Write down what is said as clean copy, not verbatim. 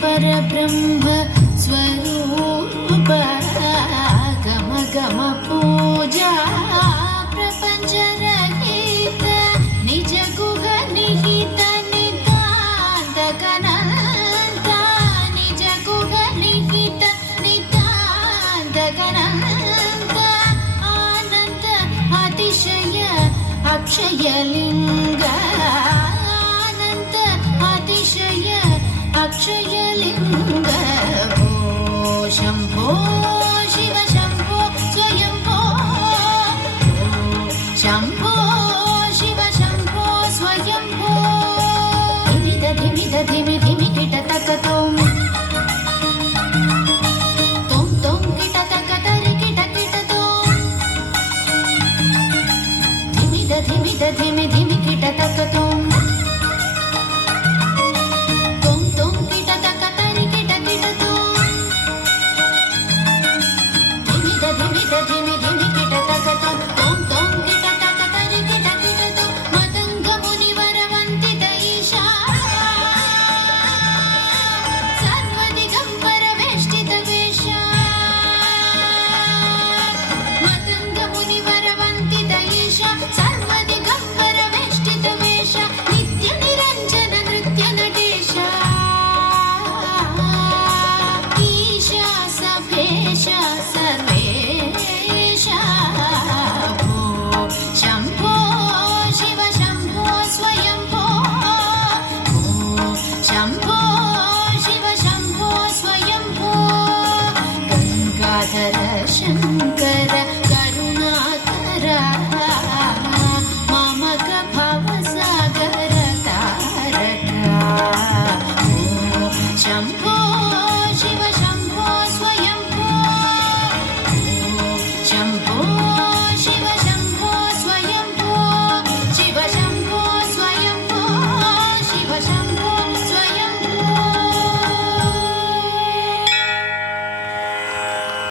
परब्रह्म स्वरूप गम गम पूजा प्रपंच रहित निज गुह निहित नितांत गणंत निज गुह निहित नितांत गणंत आनंद अतिशय अक्षय लिंग आनंद अतिशय अक्षयलिंग भो शंभो शिव शंभो स्वयंभो शंभो शिव शंभो स्वयंभो धिमिद धिमिद धिमि धिमि किट तक तोम तोम तोम किट तक तरि किट किट तोम धिमिद धिमिद धिमि